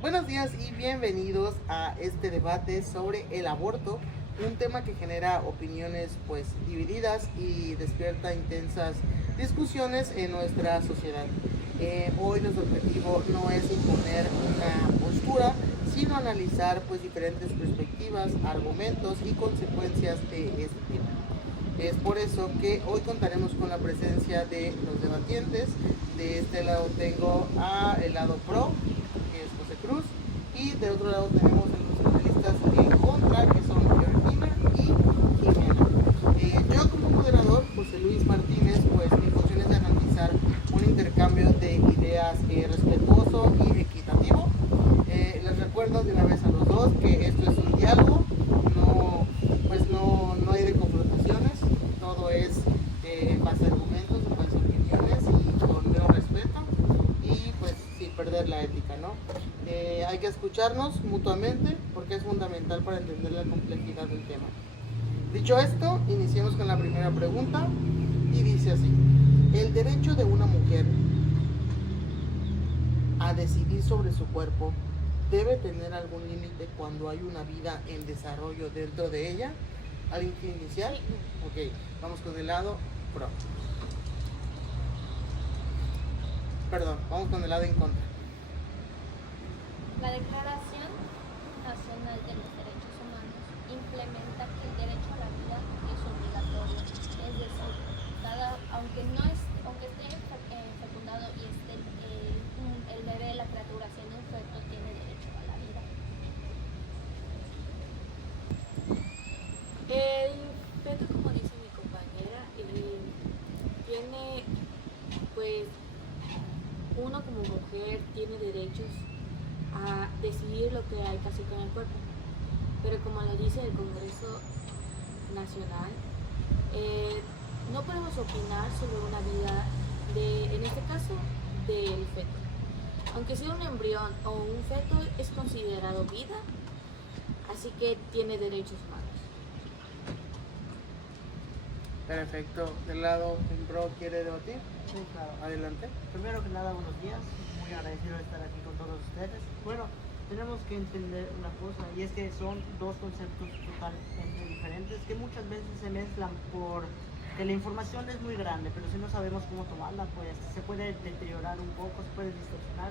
Buenos días y bienvenidos a este debate sobre el aborto, un tema que genera opiniones pues divididas y despierta intensas discusiones en nuestra sociedad. Hoy nuestro objetivo no es imponer una postura, sino analizar pues diferentes perspectivas, argumentos y consecuencias de este tema. Es por eso que hoy contaremos con la presencia de los debatientes. De este lado tengo a el lado pro, que es José Cruz, y de otro lado tenemos a los panelistas en contra, que son Georgina y Jimena. Yo como moderador, José Luis Martínez, pues mi función es garantizar un intercambio de ideas respetuoso y equitativo. Les recuerdo de una vez a los dos que esto es un diálogo, no, pues no hay de confrontaciones, todo es en base a argumentos, en base a opiniones y con mero respeto y pues sin perder la ética, ¿no? Hay que escucharnos mutuamente porque es fundamental para entender la complejidad del tema. Dicho esto, iniciemos con la primera pregunta y dice así: ¿el derecho de una mujer a decidir sobre su cuerpo debe tener algún límite cuando hay una vida en desarrollo dentro de ella? ¿Alguien quiere iniciar? Ok, vamos con el lado pro. Perdón, vamos con el lado en contra. La Declaración Nacional de los Derechos Humanos implementa que el derecho a la vida es obligatorio, es decir, aunque esté fecundado y esté el bebé, la criatura siendo un feto, tiene derecho a la vida. El feto, como dice mi compañera, tiene, pues, uno como mujer tiene derechos a decidir lo que hay que hacer con el cuerpo. Pero como lo dice el Congreso Nacional, no podemos opinar sobre una vida en este caso, del feto. Aunque sea un embrión o un feto, es considerado vida, así que tiene derechos humanos. Perfecto. ¿Del lado en pro quiere debatir? Sí, claro. Adelante. Primero que nada, buenos días. Muy agradecido de estar aquí con todos ustedes. Bueno, tenemos que entender una cosa, y es que son dos conceptos totalmente diferentes que muchas veces se mezclan porque la información es muy grande, pero si no sabemos cómo tomarla, pues se puede deteriorar un poco, se puede distorsionar.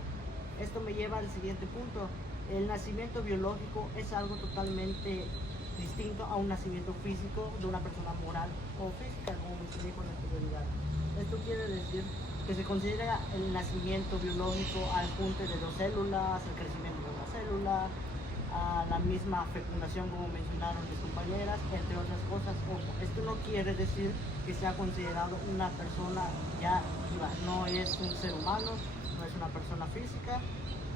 Esto me lleva al siguiente punto. El nacimiento biológico es algo totalmente distinto a un nacimiento físico de una persona moral o física, como se dijo en la anterioridad. Esto quiere decir que se considera el nacimiento biológico al junte de dos células, el crecimiento de una célula, a la misma fecundación, como mencionaron mis compañeras, entre otras cosas. Ojo, esto no quiere decir que sea considerado una persona ya viva, no es un ser humano, no es una persona física,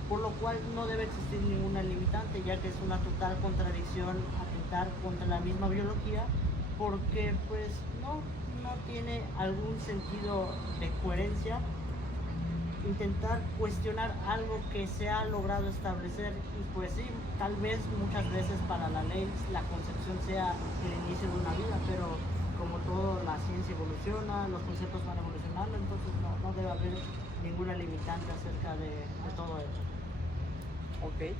por lo cual no debe existir ninguna limitante, ya que es una total contradicción atentar contra la misma biología, porque pues no tiene algún sentido de coherencia intentar cuestionar algo que se ha logrado establecer. Y pues sí, tal vez muchas veces para la ley la concepción sea el inicio de una vida, pero como todo, la ciencia evoluciona, los conceptos van evolucionando, entonces no debe haber ninguna limitante acerca de todo eso. Ok.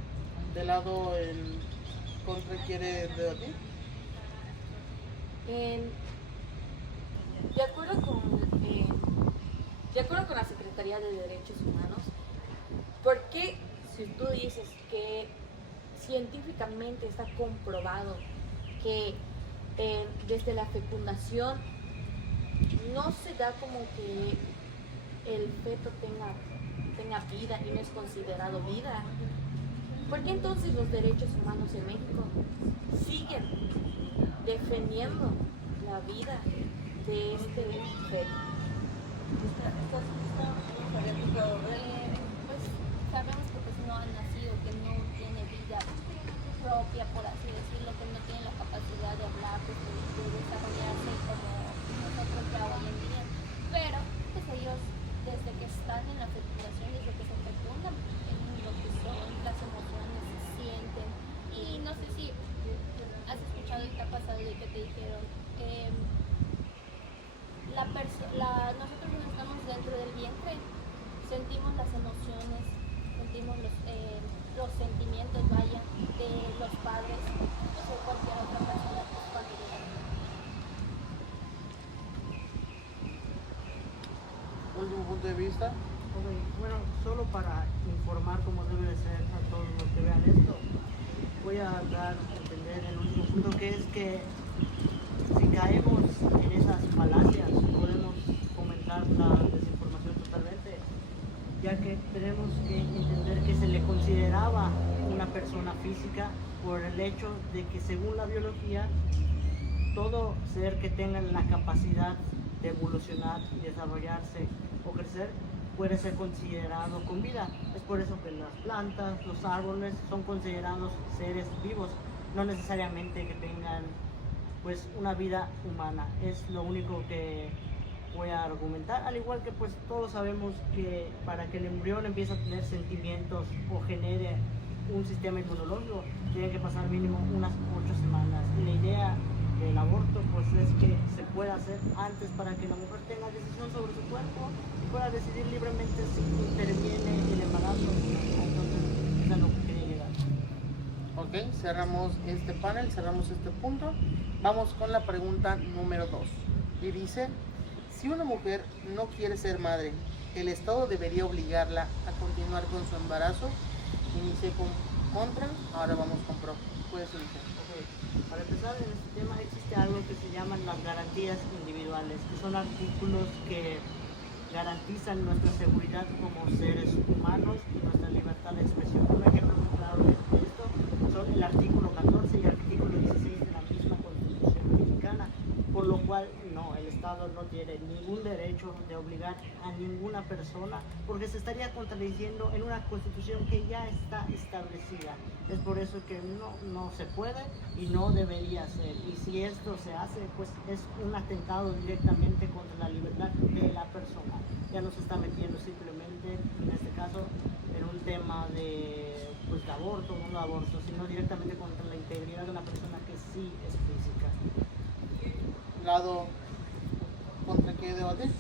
¿Del lado en contra quiere debatir? De acuerdo con la Secretaría de Derechos Humanos, ¿por qué, si tú dices que científicamente está comprobado que desde la fecundación no se da como que el feto tenga vida y no es considerado vida? ¿Por qué entonces los derechos humanos en México siguen defendiendo la vida de este feto? Pues sabemos que pues no han nacido, que no tiene vida propia, por así decirlo, que no tiene la capacidad de hablar, pues, de desarrollarse como nosotros ya hoy en día. Pero pues ellos, desde que están en la fecundación, desde que se fecundan, en lo que son las emociones, se sienten. Y no sé si has escuchado y te ha pasado de que te dijeron nosotros no estamos dentro del vientre, sentimos las emociones, punto de vista. Ok, bueno, solo para informar cómo debe de ser a todos los que vean esto, voy a dar a entender el último punto, que es que si caemos en esas falacias podemos fomentar la desinformación totalmente, ya que tenemos que entender que se le consideraba una persona física por el hecho de que según la biología todo ser que tenga la capacidad de evolucionar y desarrollarse o crecer puede ser considerado con vida. Es por eso que las plantas, los árboles son considerados seres vivos, no necesariamente que tengan pues una vida humana. Es lo único que voy a argumentar, al igual que pues todos sabemos que para que el embrión empiece a tener sentimientos o genere un sistema inmunológico tiene que pasar mínimo unas 8 semanas, y la idea del aborto pues es que se pueda hacer antes para que la mujer tenga decisión sobre su cuerpo y pueda decidir libremente si interviene el embarazo. Entonces es a lo que quería llegar. Ok, cerramos este panel, cerramos este punto. Vamos con la pregunta número 2. Y dice, si una mujer no quiere ser madre, ¿el Estado debería obligarla a continuar con su embarazo? Inicié con contra, ahora vamos con pro. Puedes iniciar. Ok, para empezar en este tema existe algo que se llaman las garantías individuales, que son artículos que garantizan nuestra seguridad como seres humanos y nuestra libertad de expresión. Un ejemplo muy claro de esto son el artículo 14 y el artículo 16 de la misma Constitución mexicana, por lo cual no, el Estado no tiene ningún derecho de obligar a ninguna persona, porque se estaría contradiciendo en una Constitución que ya está establecida. Es por eso que no se puede y no debería ser, y si esto se hace pues es un atentado directamente contra la libertad de la persona. Ya no se está metiendo simplemente en este caso en un tema de pues de aborto, no de aborto, sino directamente contra la integridad de una persona que sí es física. Lado contra qué debatir.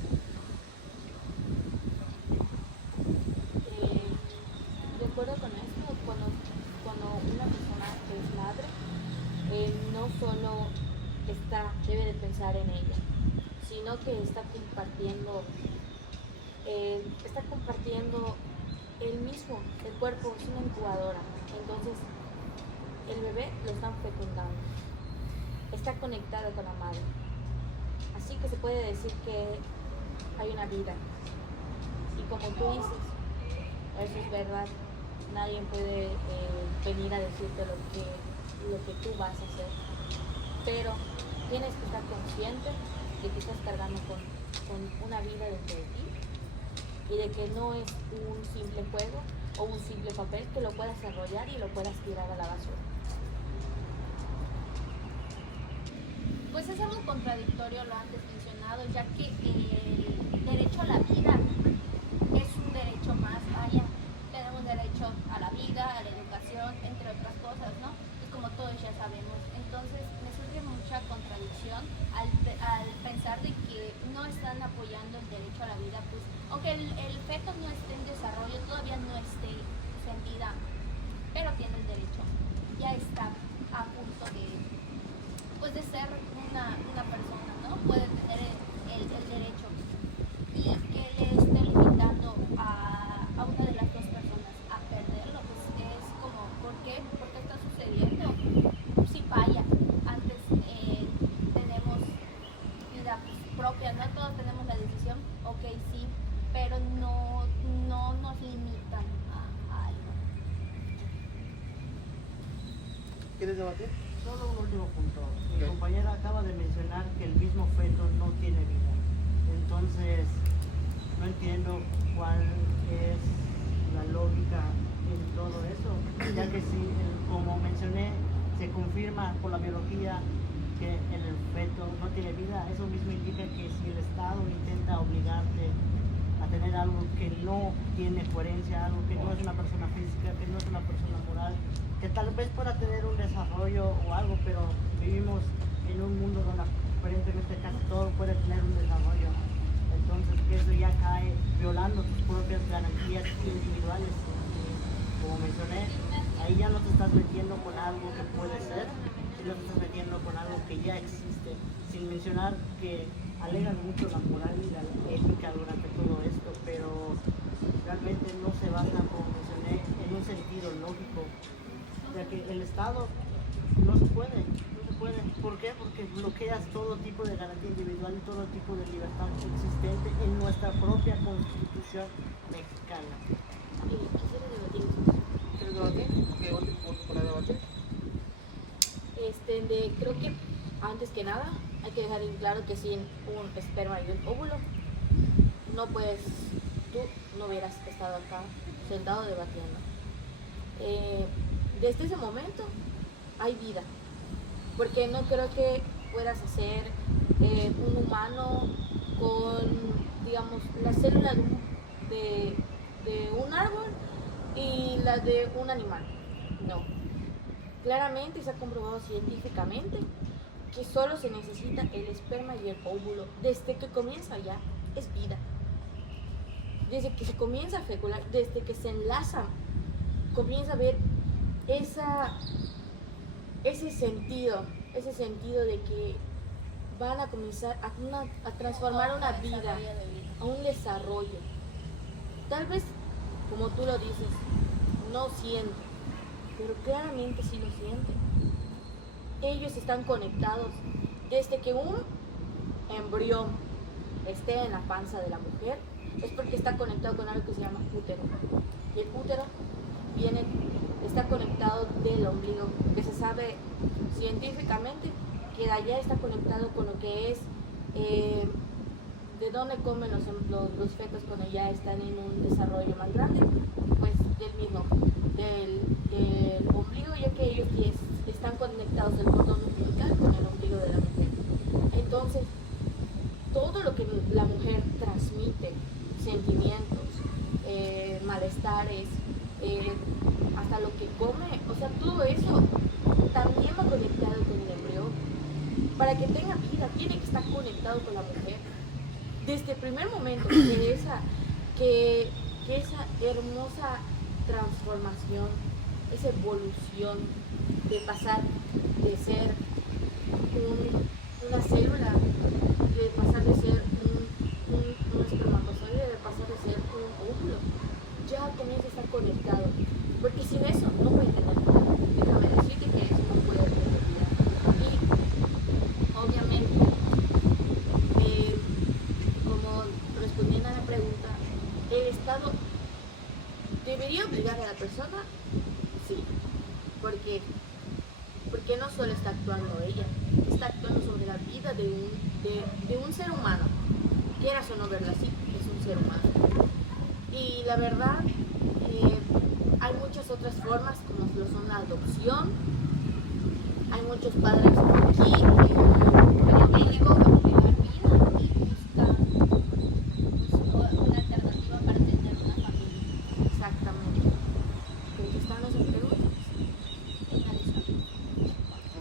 De acuerdo con esto, cuando una persona es madre, no solo debe de pensar en ella, sino que está compartiendo el mismo, el cuerpo es una incubadora, entonces el bebé lo están fecundando, está conectado con la madre, así que se puede decir que hay una vida, y como tú dices, eso es verdad, nadie puede venir a decirte lo que tú vas a hacer, pero tienes que estar consciente de que estás cargando con una vida dentro de ti y de que no es un simple juego o un simple papel que lo puedas enrollar y lo puedas tirar a la basura. Pues es algo contradictorio lo antes mencionado, ya que el derecho a la vida es un derecho más allá. Tenemos derecho a la vida, a la educación, entre otras cosas, ¿no? Es como todos ya sabemos. Entonces me surge mucha contradicción al pensar de que no están apoyando el derecho a la vida, pues aunque el feto no esté en desarrollo, todavía no esté en vida, pero tiene el derecho, ya está a punto de ser una persona, ¿no? Puede tener el derecho, y que le esté limitando a una de las dos personas a perderlo, pues es como, ¿por qué? ¿Por qué está sucediendo? Si vaya, antes tenemos vida propia, no todos tenemos la decisión, ok, sí, pero no nos limitan a algo. ¿Quieres debatir? Solo un último punto. Mi Ok. compañera acaba de mencionar que el mismo feto no tiene vida. Entonces, no entiendo cuál es la lógica en todo eso, ya que si, como mencioné, se confirma por la biología que el feto no tiene vida, eso mismo indica que si el Estado intenta obligarte a tener algo que no tiene coherencia, algo que no es una persona física, que no es una persona moral, que tal vez pueda tener un desarrollo o algo, pero vivimos en un mundo donde aparentemente casi todo puede tener un desarrollo. Entonces eso ya cae violando tus propias garantías individuales. Y, como mencioné, ahí ya no te estás metiendo con algo que puede ser, sino te estás metiendo con algo que ya existe, sin mencionar que alegan mucho la moral y la ética durante todo esto, pero realmente no se basa, como mencioné, en un sentido lógico, ya que el Estado no se puede. ¿Por qué? Porque bloqueas todo tipo de garantía individual y todo tipo de libertad existente en nuestra propia Constitución mexicana. Quisiera debatir eso. ¿Quieres debatir? ¿Qué otro punto para debatir? Creo que antes que nada hay que dejar en claro que sin un esperma y un óvulo no puedes, tú no hubieras estado acá sentado debatiendo. Desde ese momento hay vida, porque no creo que puedas hacer un humano con, digamos, la célula de un árbol y la de un animal. No. Claramente se ha comprobado científicamente que solo se necesita el esperma y el óvulo. Desde que comienza ya es vida. Desde que se comienza a fecular, desde que se enlazan, comienza a ver ese sentido de que van a comenzar a transformar una vida, a un desarrollo. Tal vez, como tú lo dices, no sienten, pero claramente sí lo sienten. Ellos están conectados desde que un embrión esté en la panza de la mujer, es porque está conectado con algo que se llama útero. Y el útero está conectado del ombligo, que se sabe científicamente que de allá está conectado con lo que es de dónde comen los fetos cuando ya están en un desarrollo más grande, pues del ombligo, ya que ellos están conectados del cordón umbilical con el ombligo de la mujer. Entonces, todo lo que la mujer transmite, sentimientos, malestares, hasta lo que come, o sea, todo eso también va conectado con el embrión. Para que tenga vida, tiene que estar conectado con la mujer. Desde el primer momento que esa hermosa transformación, esa evolución de pasar de ser una célula, de pasar de ser un espermatozoide, de pasar de ser un óvulo, ya comienza a estar conectado, porque sin eso no puede tener vida. Déjame decirte que eso no puede tener vida. Y obviamente, como respondiendo a la pregunta, ¿el Estado debería obligar a la persona? Sí, porque no solo está actuando ella, está actuando sobre la vida de un ser humano. Quieras o no verlo así, es un ser humano. Y la verdad, hay muchas otras formas, como lo son la adopción. Hay muchos padres aquí en México que la vida y buscan una alternativa para tener una familia. exactamente. Contestando esa pregunta.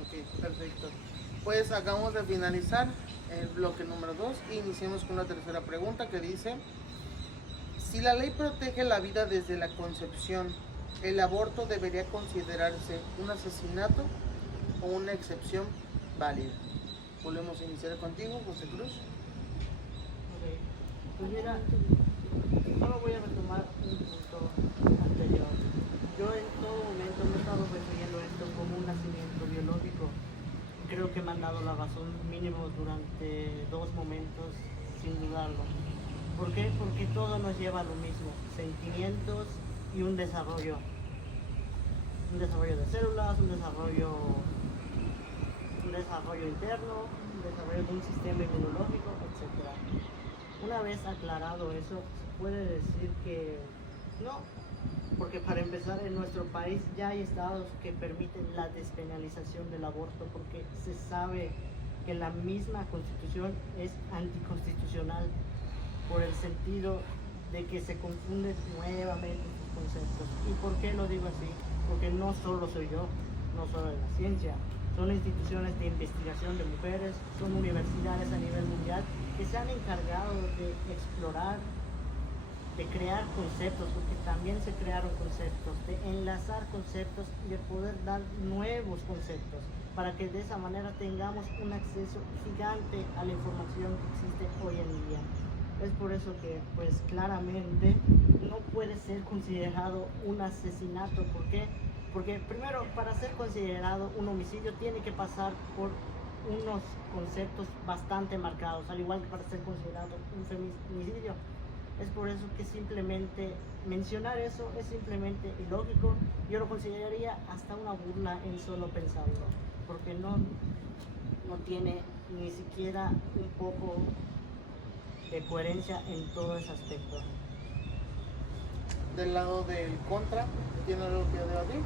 Ok, perfecto. Pues acabamos de finalizar el bloque número 2 y iniciamos con la tercera pregunta que dice: si la ley protege la vida desde la concepción, ¿el aborto debería considerarse un asesinato o una excepción válida? Volvemos a iniciar contigo, José Cruz. Ok. Pues mira, solo voy a retomar un punto anterior. Yo en todo momento me he estado refiriendo a esto como un nacimiento biológico. Creo que me han dado la razón mínimo durante 2 momentos, sin dudarlo. ¿Por qué? Porque todo nos lleva a lo mismo, sentimientos y un desarrollo. Un desarrollo de células, un desarrollo interno, un desarrollo de un sistema inmunológico, etc. Una vez aclarado eso, se puede decir que no, porque para empezar en nuestro país ya hay estados que permiten la despenalización del aborto, porque se sabe que la misma constitución es anticonstitucional por el sentido de que se confunden nuevamente estos conceptos. ¿Y por qué lo digo así? Porque no solo soy yo, no solo de la ciencia, son instituciones de investigación de mujeres, son universidades a nivel mundial que se han encargado de explorar, de crear conceptos, porque también se crearon conceptos, de enlazar conceptos y de poder dar nuevos conceptos, para que de esa manera tengamos un acceso gigante a la información que existe hoy en día. Es por eso que, pues claramente, no puede ser considerado un asesinato. ¿Por qué? Porque primero, para ser considerado un homicidio tiene que pasar por unos conceptos bastante marcados, al igual que para ser considerado un feminicidio. Es por eso que simplemente mencionar eso es simplemente ilógico. Yo lo consideraría hasta una burla en solo pensarlo, porque no tiene ni siquiera un poco de coherencia en todo ese aspecto. Del lado del contra, ¿tiene algo que debatir?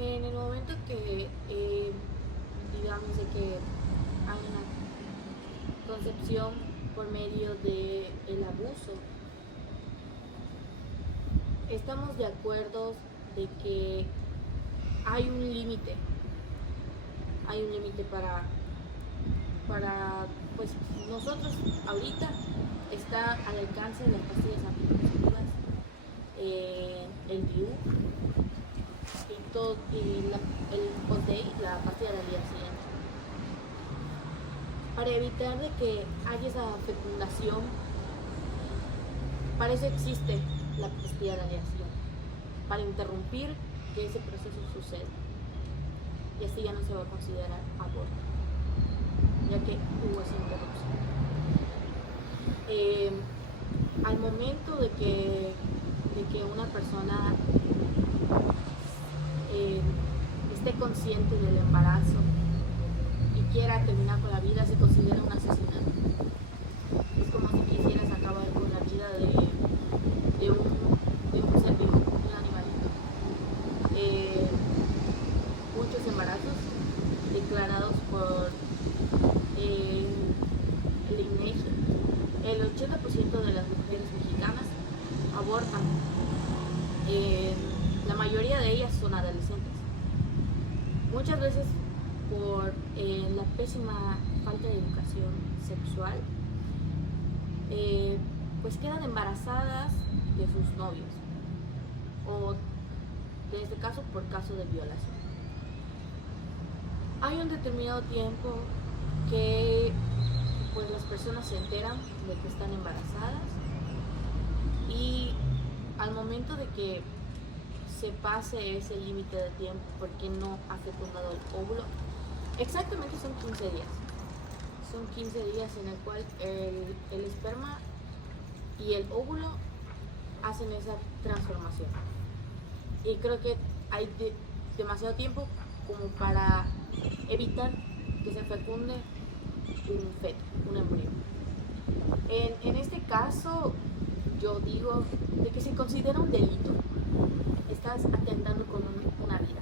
En el momento que, digamos, de que hay una concepción por medio del abuso, estamos de acuerdo de que hay un límite para pues nosotros ahorita está al alcance de las pastillas anticonceptivas, el DIU y el post-day, la pastilla del día siguiente, para evitar de que haya esa fecundación. Para eso existe la pastilla del día siguiente, para interrumpir que ese proceso suceda, y así ya no se va a considerar aborto, ya que hubo esa interrupción. Al momento de que una persona esté consciente del embarazo y quiera terminar con la vida, se considera un asesinato. Es como si quisieras acabar con la vida de un ser vivo, de un animalito. Muchos embarazos declarados por el INEGI, el 80% de las mujeres mexicanas abortan. La mayoría de ellas son adolescentes. Muchas veces por la pésima falta de educación sexual, pues quedan embarazadas de sus novios, o en este caso por caso de violación. Hay un determinado tiempo que pues las personas se enteran de que están embarazadas, y al momento de que se pase ese límite de tiempo porque no ha fecundado el óvulo, exactamente son 15 días. Son 15 días en el cual el esperma y el óvulo hacen esa transformación. Y creo que hay demasiado tiempo como para evitar que se fecunde un feto, un embrión. En este caso, yo digo de que se considera un delito. Estás atentando con una vida.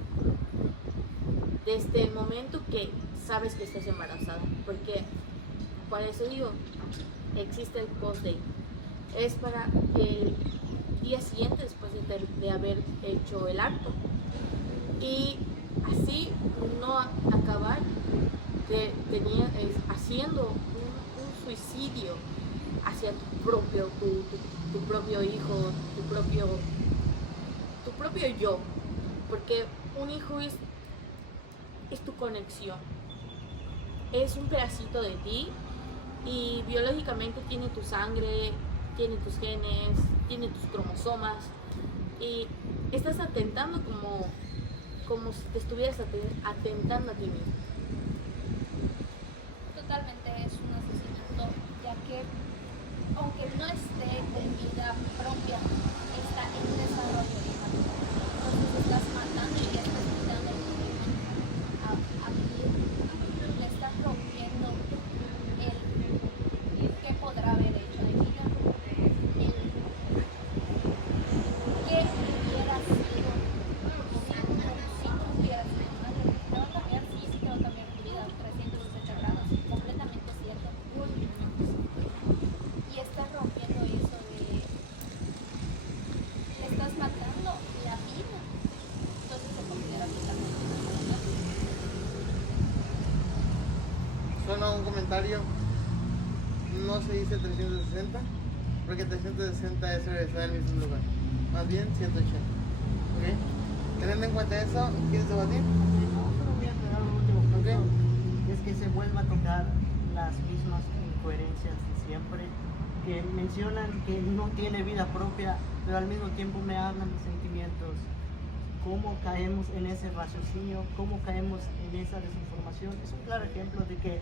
Desde el momento que sabes que estás embarazada, porque para eso digo, existe el post-day. Es para el día siguiente después de haber hecho el acto. Y así no acabar haciendo un suicidio hacia tu propio hijo, tu propio yo, porque un hijo es tu conexión, es un pedacito de ti, y biológicamente tiene tu sangre, tiene tus genes, tiene tus cromosomas, y estás atentando como si te estuvieras atentando a ti mismo. Totalmente es un asesinato, ya que aunque no esté con vida propia, está en desarrollo infantil. Entonces estás matando y le estás quitando el derecho a vivir, le estás rompiendo el que podrá haber hecho de vida, el que hubiera sido si no hubieras sido madre. Te va a cambiar, sí, te va a cambiar tu vida 360 grados, completamente cierto. Y estás rompiendo eso le estás matando la vida. Entonces se considera totalmente asesinato. Suena un comentario. No se dice 360, porque 360 es regresar al mismo lugar. Más bien 180. ¿Ok? Teniendo en cuenta eso, ¿quieres debatir? No, solo voy a aclarar un último punto. Ok. Es que se vuelva a tocar las mismas incoherencias de siempre, que mencionan que no tiene vida propia, pero al mismo tiempo me hablan de sentimientos. Cómo caemos en ese raciocinio, cómo caemos en esa desinformación. Es un claro ejemplo de que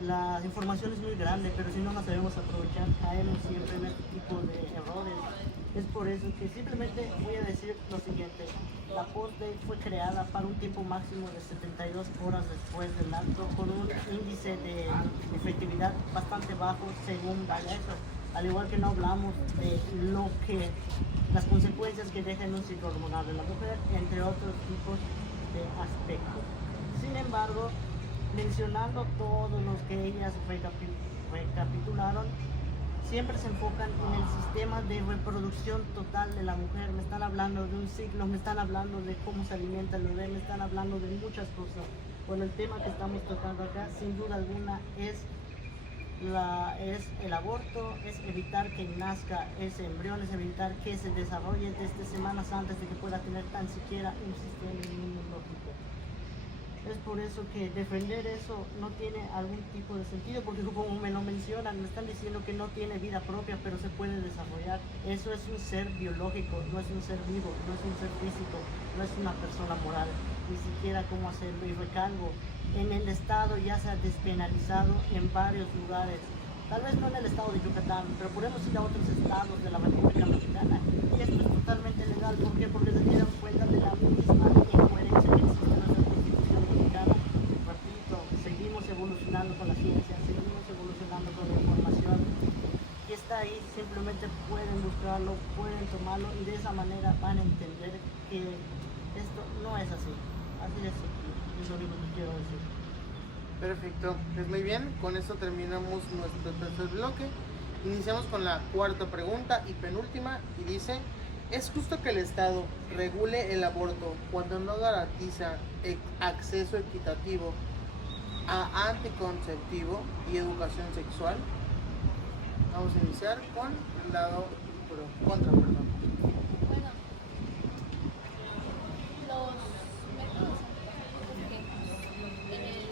la información es muy grande, pero si no la sabemos aprovechar, caemos siempre en este tipo de errores. Es por eso que simplemente voy a decir lo siguiente: la post-date fue creada para un tiempo máximo de 72 horas después del acto, con un índice de efectividad bastante bajo según eso. Al igual que no hablamos de las consecuencias que deja en un ciclo hormonal de la mujer, entre otros tipos de aspectos. Sin embargo, mencionando todos los que ellas recapitularon, siempre se enfocan en el sistema de reproducción total de la mujer. Me están hablando de un ciclo, me están hablando de cómo se alimenta el bebé, me están hablando de muchas cosas. Bueno, el tema que estamos tocando acá, sin duda alguna, es el aborto, es evitar que nazca ese embrión, es evitar que se desarrolle desde semanas antes de que pueda tener tan siquiera un sistema inmunológico. Es por eso que defender eso no tiene algún tipo de sentido, porque como me lo mencionan, me están diciendo que no tiene vida propia, pero se puede desarrollar. Eso es un ser biológico, no es un ser vivo, no es un ser físico, no es una persona moral, ni siquiera cómo hacerlo. Y recalco, en el estado ya se ha despenalizado en varios lugares, tal vez no en el estado de Yucatán, pero podemos ir a otros estados de la República Mexicana, y esto es totalmente legal. ¿Por qué? Porque se dieron cuenta de la misma incoherencia que existe en nuestra Constitución mexicana. Repito, seguimos evolucionando con la ciencia, seguimos evolucionando con la información, y está ahí, simplemente pueden buscarlo, pueden tomarlo, y de esa manera van a entender que esto no es así. Así es, es lo único que quiero decir. Perfecto, pues muy bien, con esto terminamos nuestro tercer bloque. Iniciamos con la cuarta pregunta y penúltima, y dice: ¿es justo que el Estado regule el aborto cuando no garantiza acceso equitativo a anticonceptivo y educación sexual? Vamos a iniciar con el lado contra, perdón. Bueno, los métodos anticonceptivos que el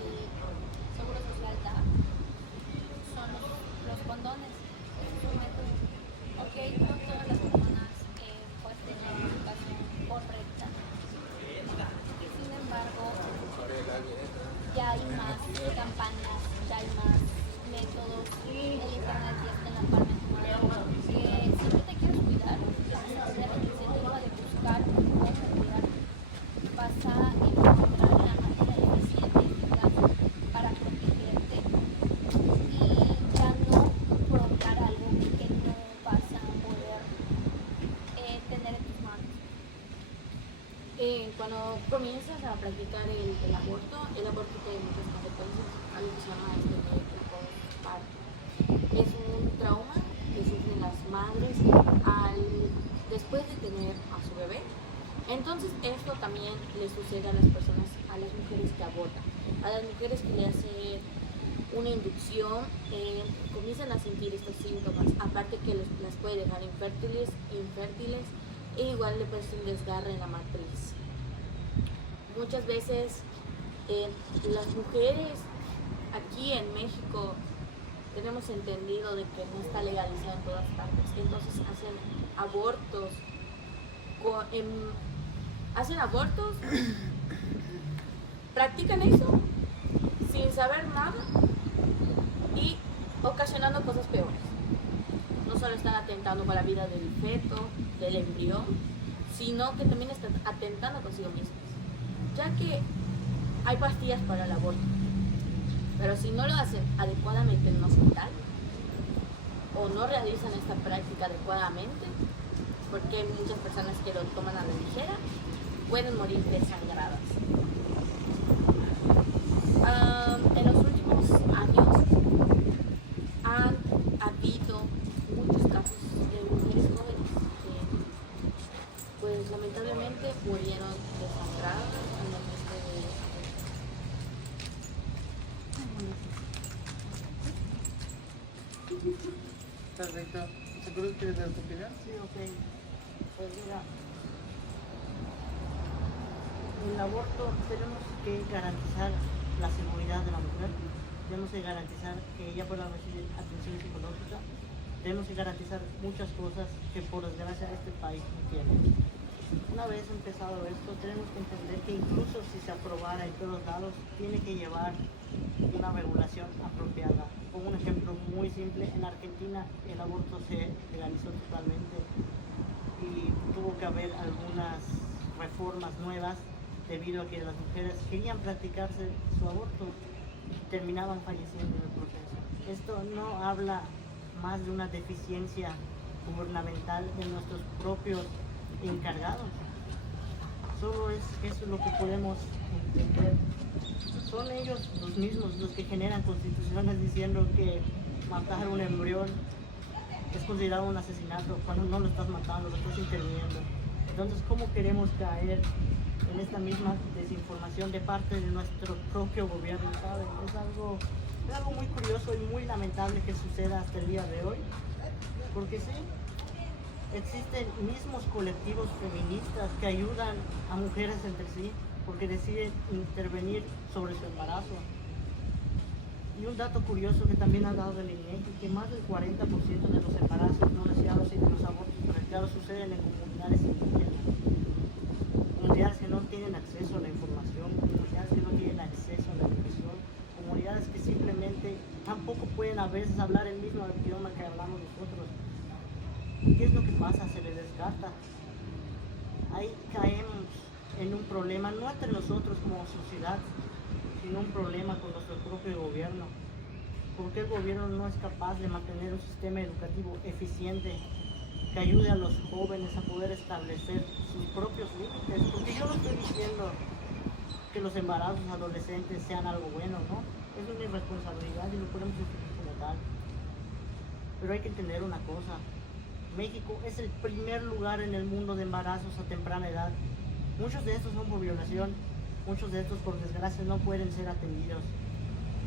Seguro Social da son los condones. Es un método. Ok, no todas las personas pues tienen educación correcta. Sin embargo, ya hay más campañas, ya hay más métodos. El internet ya está en la palma de tu mano. Que si tú te quieres cuidar, es una iniciativa de buscar cómo cuidar. Vas a encontrar la manera eficiente y eficaz para protegerte y ya no provocar algo que no vas a poder tener en tus manos. Cuando comienzas a practicar el aborto tiene muchas consecuencias. Algo que se llama postparto. Es un trauma que sufren las madres después de tener a su bebé. Entonces esto también le sucede a las mujeres que abortan, a las mujeres que le hacen una inducción, comienzan a sentir estos síntomas, aparte que las puede dejar infértiles, e igual le puede ser un desgarre en la matriz. Muchas veces las mujeres aquí en México tenemos entendido de que no está legalizado en todas partes, entonces hacen abortos, practican eso sin saber nada y ocasionando cosas peores. No solo están atentando con la vida del feto, del embrión, sino que también están atentando consigo mismos, ya que hay pastillas para el aborto, pero si no lo hacen adecuadamente en un hospital o no realizan esta práctica adecuadamente, porque hay muchas personas que lo toman a la ligera, pueden morir desangradas. En los últimos años han habido muchos casos de mujeres jóvenes que pues lamentablemente murieron desangradas en el este de... Perfecto. ¿Seguro que quieres dar tu opinión? Sí, ok. Pues mira, el aborto tenemos que garantizar la seguridad de la mujer, tenemos que garantizar que ella pueda recibir atención psicológica, tenemos que garantizar muchas cosas que por desgracia este país no tiene. Una vez empezado esto, tenemos que entender que incluso si se aprobara en todos lados, tiene que llevar una regulación apropiada. Pongo un ejemplo muy simple: en Argentina el aborto se legalizó totalmente y tuvo que haber algunas reformas nuevas debido a que las mujeres querían practicarse su aborto y terminaban falleciendo en el proceso. Esto no habla más de una deficiencia gubernamental de nuestros propios encargados. Solo es eso lo que podemos entender. Son ellos los mismos los que generan constituciones diciendo que matar un embrión es considerado un asesinato cuando no lo estás matando, lo estás interviniendo. Entonces, ¿cómo queremos caer en esta misma desinformación de parte de nuestro propio gobierno? ¿Saben? Es algo muy curioso y muy lamentable que suceda hasta el día de hoy, porque sí, existen mismos colectivos feministas que ayudan a mujeres entre sí porque deciden intervenir sobre su embarazo. Y un dato curioso que también ha dado el INEGI, que más del 40% de los embarazos no deseados y de los abortos practicados suceden en comunidades indígenas, comunidades que no tienen acceso a la información, comunidades que no tienen acceso a la educación, comunidades que simplemente tampoco pueden a veces hablar el mismo idioma que hablamos nosotros. ¿Qué es lo que pasa? Se les descarta. Ahí caemos en un problema, no entre nosotros como sociedad, sino un problema con nuestro propio gobierno. Porque el gobierno no es capaz de mantener un sistema educativo eficiente que ayude a los jóvenes a poder establecer sus propios límites. Porque yo no estoy diciendo que los embarazos adolescentes sean algo bueno, ¿no? Es una irresponsabilidad y lo podemos definir como tal. Pero hay que entender una cosa: México es el primer lugar en el mundo de embarazos a temprana edad. Muchos de estos son por violación, muchos de estos por desgracia no pueden ser atendidos.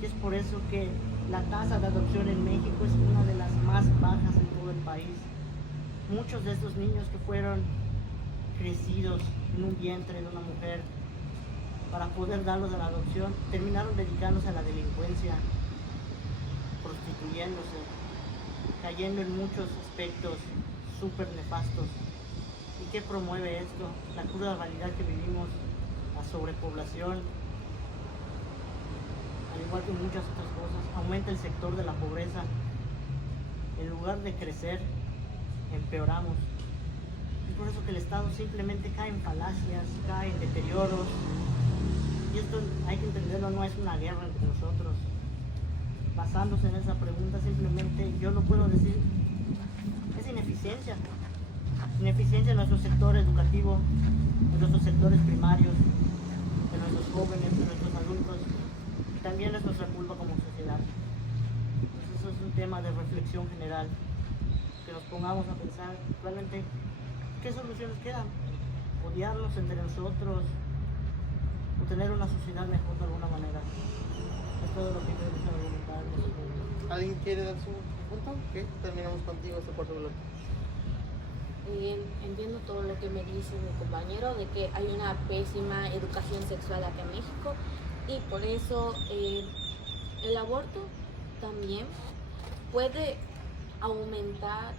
Y es por eso que la tasa de adopción en México es una de las más bajas en todo el país. Muchos de estos niños que fueron crecidos en un vientre de una mujer para poder darlos a la adopción terminaron dedicándose a la delincuencia, prostituyéndose, cayendo en muchos aspectos súper nefastos. ¿Y qué promueve esto? La cruda realidad que vivimos, la sobrepoblación, al igual que muchas otras cosas. Aumenta el sector de la pobreza. En lugar de crecer, empeoramos. Es por eso que el Estado simplemente cae en falacias, cae en deterioros. Y esto hay que entenderlo, no es una guerra entre nosotros. Basándose en esa pregunta, simplemente yo lo puedo decir, es ineficiencia. Ineficiencia en nuestro sector educativo, en nuestros sectores primarios, en nuestros jóvenes, en nuestros adultos. Y también es nuestra culpa como sociedad. Entonces, eso es un tema de reflexión general, que nos pongamos a pensar realmente qué soluciones quedan. Odiarnos entre nosotros o tener una sociedad mejor de alguna manera. Es todo lo que yo deseo argumentar. ¿Alguien quiere dar su punto? ¿Qué? Terminamos contigo este cuarto bloque. Entiendo todo lo que me dice mi compañero de que hay una pésima educación sexual acá en México y por eso el aborto también puede aumentar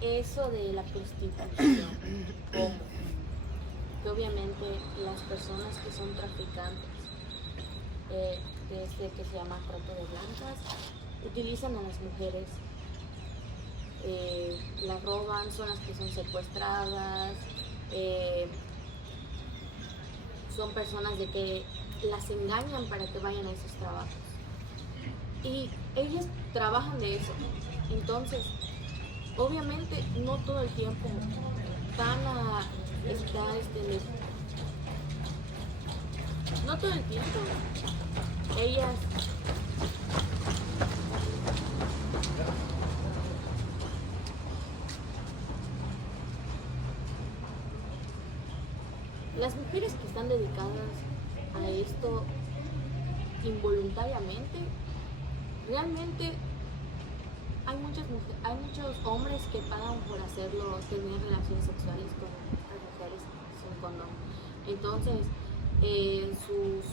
eso de la prostitución. ¿Cómo? Que obviamente las personas que son traficantes de este que se llama trata de blancas utilizan a las mujeres, las roban, son las que son secuestradas, son personas de que las engañan para que vayan a esos trabajos y ellas trabajan de eso. Entonces obviamente no todo el tiempo van a estar no todo el tiempo ellas las mujeres que están dedicadas a esto involuntariamente, realmente hay muchos hombres que pagan por hacerlo, tener relaciones sexuales con las mujeres sin condón. Entonces, sus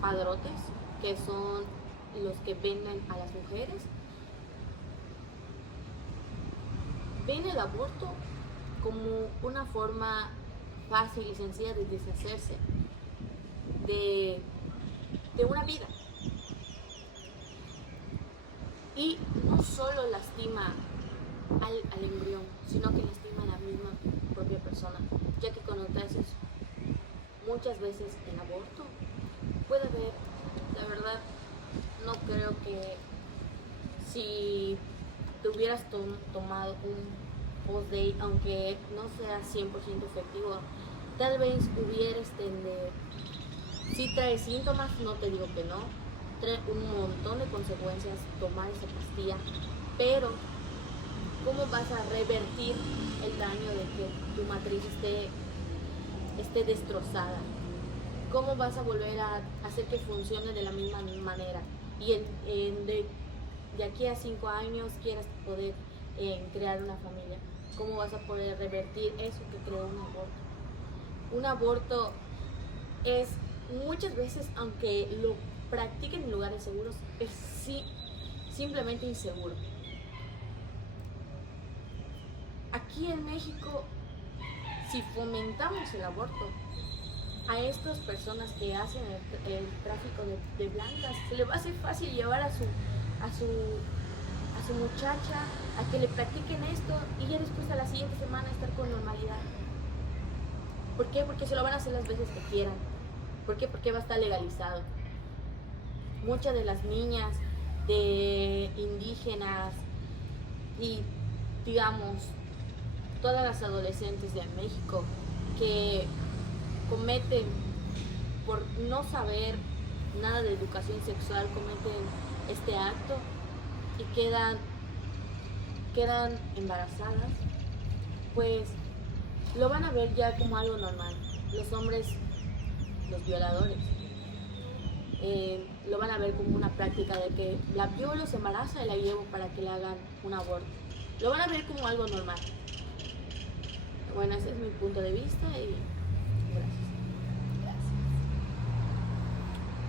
padrotes, que son los que venden a las mujeres, ven el aborto como una forma fácil y sencilla de deshacerse de una vida. Y no solo lastima al embrión, sino que lastima a la misma propia persona, ya que cuando te haces muchas veces el aborto, puede haber, la verdad, no creo que si te hubieras tomado un post-day, aunque no sea 100% efectivo, tal vez hubieras tenido, si trae síntomas, no te digo que no, trae un montón de consecuencias tomar esa pastilla, pero ¿cómo vas a revertir el daño de que tu matriz esté destrozada? ¿Cómo vas a volver a hacer que funcione de la misma manera? Y de aquí a 5 años quieras poder crear una familia. ¿Cómo vas a poder revertir eso que creó un aborto? Un aborto es muchas veces, aunque lo practiquen en lugares seguros, es simplemente inseguro. Aquí en México, si fomentamos el aborto, a estas personas que hacen el tráfico de blancas, se le va a hacer fácil llevar a su muchacha a que le practiquen esto y ya después a la siguiente semana estar con normalidad. ¿Por qué? Porque se lo van a hacer las veces que quieran. ¿Por qué? Porque va a estar legalizado. Muchas de las niñas de indígenas y, digamos, todas las adolescentes de México que cometen, por no saber nada de educación sexual, cometen este acto y quedan embarazadas, pues lo van a ver ya como algo normal. Los hombres, los violadores, lo van a ver como una práctica de que la violo, se embaraza y la llevo para que le hagan un aborto. Lo van a ver como algo normal. Bueno, ese es mi punto de vista y gracias.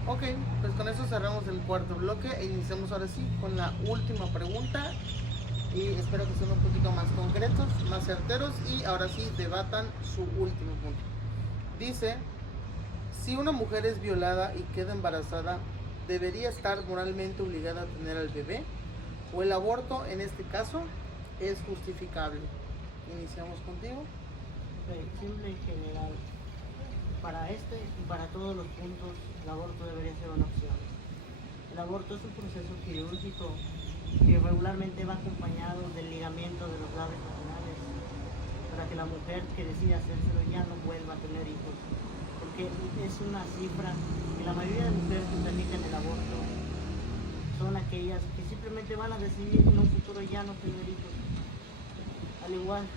Ok, pues con eso cerramos el cuarto bloque e iniciamos ahora sí con la última pregunta y espero que sean un poquito más concretos, más certeros y ahora sí debatan su último punto. Dice, si una mujer es violada y queda embarazada, ¿debería estar moralmente obligada a tener al bebé? ¿O el aborto en este caso es justificable? Iniciamos contigo. Simple y general. Para este y para todos los puntos, el aborto debería ser una opción. El aborto es un proceso quirúrgico que regularmente va acompañado del ligamiento de los labios vaginales para que la mujer que decida hacérselo ya no vuelva a tener hijos. Porque es una cifra que la mayoría de mujeres que practican el aborto son aquellas que simplemente van a decidir en un futuro ya no tener hijos. Al igual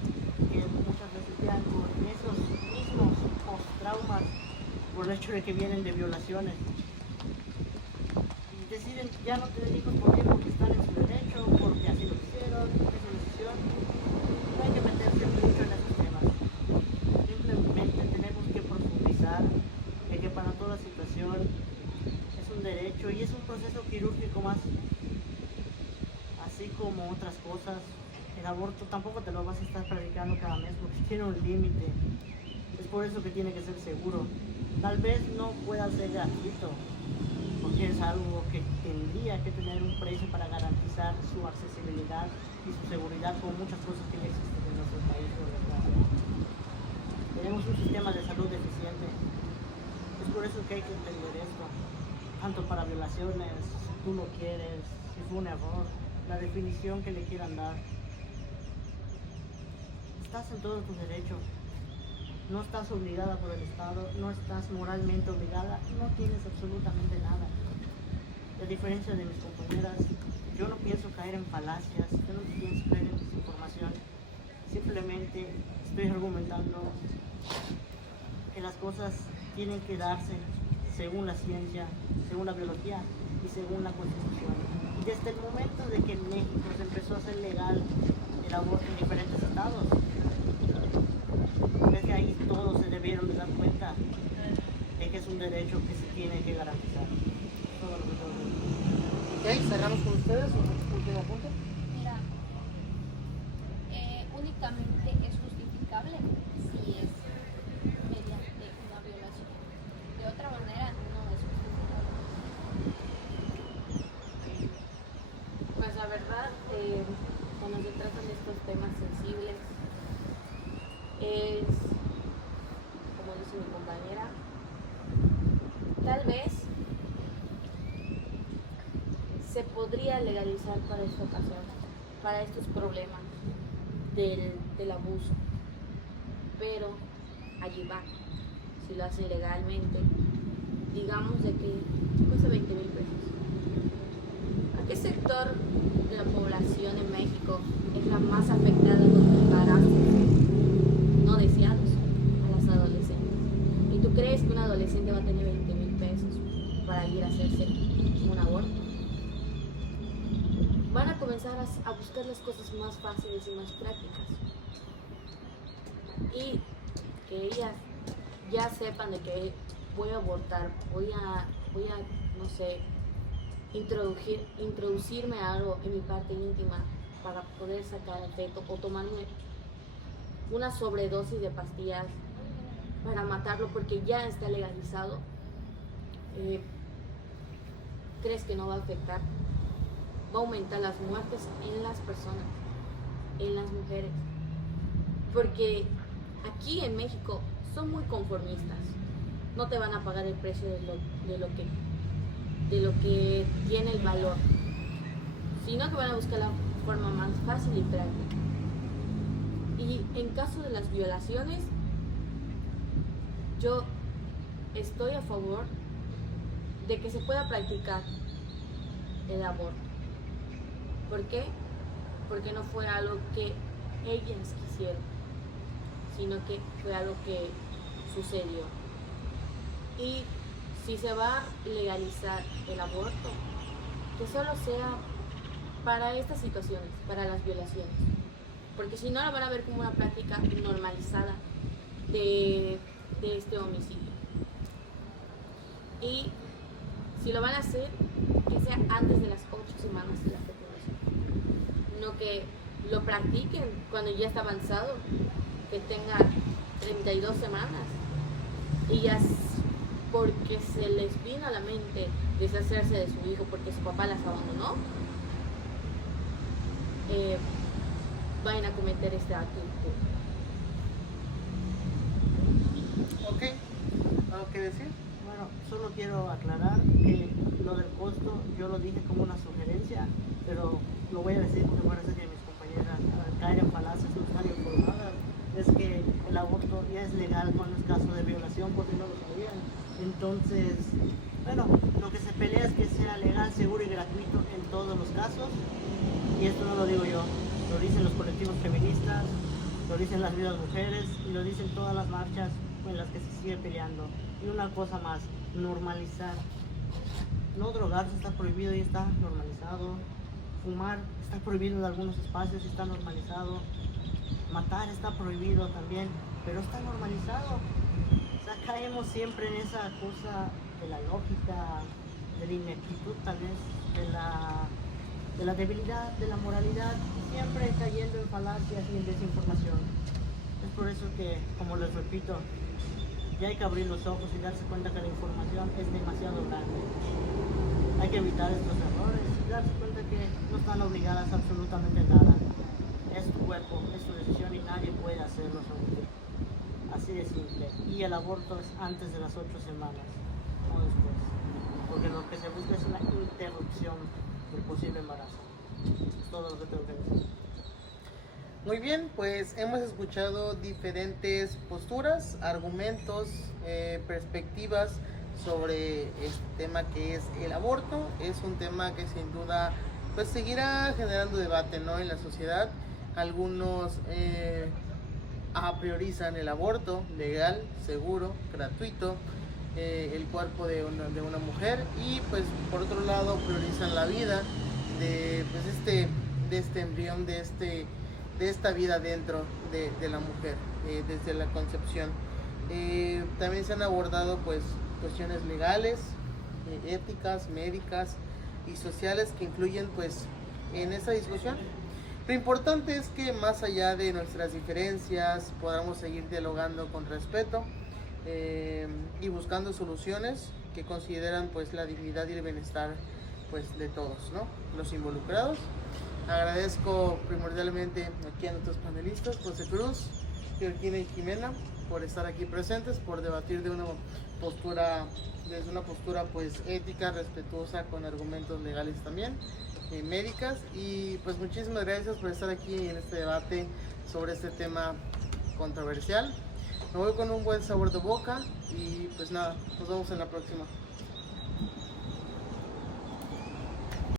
que muchas veces ya con esos mismos post-traumas por el hecho de que vienen de violaciones. Y deciden ya no tener hijos, ¿por qué? Porque están en su derecho, porque así lo hicieron, es su decisión. No hay que meterse mucho en esos temas. Simplemente tenemos que profundizar de que para toda situación es un derecho y es un proceso quirúrgico más. Así como otras cosas, el aborto tampoco te lo vas a estar practicando cada mes porque tiene un límite. Es por eso que tiene que ser seguro. Tal vez no pueda ser gratuito, porque es algo que tendría que tener un precio para garantizar su accesibilidad y su seguridad, como muchas cosas que ya existen en nuestro país, por desgracia. Tenemos un sistema de salud deficiente. Es por eso que hay que entender esto. Tanto para violaciones, si tú lo quieres, si fue un error, la definición que le quieran dar. Estás en todo tu derecho. No estás obligada por el Estado, no estás moralmente obligada, no tienes absolutamente nada. A diferencia de mis compañeras, yo no pienso caer en falacias, yo no pienso caer en desinformación. Simplemente estoy argumentando que las cosas tienen que darse según la ciencia, según la biología y según la Constitución. Y desde el momento de que en México se empezó a hacer legal el aborto en diferentes estados, es que ahí todos se debieron de dar cuenta de que es un derecho que se tiene que garantizar. Todo lo que cerramos con ustedes. Último punto. Mira, únicamente es justificable si es mediante una violación. De otra manera, no es justificable. Pues la verdad, cuando se tratan de estos temas sensibles, es, como dice mi compañera, tal vez se podría legalizar para esta ocasión, para estos problemas del abuso, pero allí va, si lo hacen legalmente, digamos de que cuesta 20,000 pesos. ¿A qué sector de la población en México es la más afectada con embarazos no deseados? A las adolescentes. ¿Y tú crees que un adolescente va a tener 20,000 pesos para ir a hacerse un aborto? Van a comenzar a buscar las cosas más fáciles y más prácticas. Y que ellas ya sepan de que voy a abortar, voy a no sé, introducirme algo en mi parte íntima para poder sacar el feto o tomarme una sobredosis de pastillas para matarlo porque ya está legalizado. ¿Crees que no va a afectar? Va a aumentar las muertes en las personas, en las mujeres, porque aquí en México son muy conformistas, no te van a pagar el precio de lo que tiene el valor, sino que van a buscar la forma más fácil y práctica. Y en caso de las violaciones, yo estoy a favor de que se pueda practicar el aborto. ¿Por qué? Porque no fue algo que ellas quisieron, sino que fue algo que sucedió. Y si se va a legalizar el aborto, que solo sea para estas situaciones, para las violaciones. Porque si no, la van a ver como una práctica normalizada de este homicidio. Y si lo van a hacer, que sea antes de las 8 semanas de la fecundación. No que lo practiquen cuando ya está avanzado, que tenga 32 semanas y ya porque se les vino a la mente deshacerse de su hijo porque su papá las abandonó, vayan a cometer este acto. Ok, ¿algo que decir? Bueno, solo quiero aclarar que lo del costo yo lo dije como una sugerencia, pero lo voy a decir porque parece que mis compañeras caen en falacias, no están informadas. Es que el aborto ya es legal cuando es caso de violación, porque no lo sabían. Entonces, bueno, lo que se pelea es que sea legal, seguro y gratuito en todos los casos. Y esto no lo digo yo, lo dicen los colectivos feministas, lo dicen las mismas mujeres y lo dicen todas las marchas en las que se sigue peleando. Y una cosa más, normalizar. No drogarse está prohibido y está normalizado. Fumar está prohibido en algunos espacios y está normalizado. Matar está prohibido también, pero está normalizado. O sea, caemos siempre en esa cosa de la lógica, de la ineptitud tal vez, de la debilidad, de la moralidad, siempre cayendo en falacias y en desinformación. Es por eso que, como les repito, ya hay que abrir los ojos y darse cuenta que la información es demasiado grande. Hay que evitar estos errores y darse cuenta que no están obligadas a absolutamente nada. Es tu cuerpo, es tu decisión y nadie puede hacerlo sobre ti. Así de simple. Y el aborto es antes de las 8 semanas, no después. Porque lo que se busca es una interrupción del posible embarazo. Es todo lo que tengo que decir. Muy bien, pues hemos escuchado diferentes posturas, argumentos, perspectivas sobre este tema que es el aborto. Es un tema que sin duda pues seguirá generando debate, ¿no?, en la sociedad. Algunos priorizan el aborto legal, seguro, gratuito, el cuerpo de una mujer, y pues por otro lado priorizan la vida de este embrión, de esta vida dentro de la mujer, desde la concepción. También se han abordado pues cuestiones legales, éticas, médicas, y sociales que influyen pues en esa discusión. Lo importante es que más allá de nuestras diferencias podamos seguir dialogando con respeto y buscando soluciones que consideran pues la dignidad y el bienestar pues de todos, ¿no? Los involucrados. Agradezco primordialmente aquí a nuestros panelistas, José Cruz, Georgina y Jimena, por estar aquí presentes, por debatir de una postura, desde una postura pues ética, respetuosa, con argumentos legales también, médicas, y pues muchísimas gracias por estar aquí en este debate sobre este tema controversial. Me voy con un buen sabor de boca y pues nada, nos vemos en la próxima.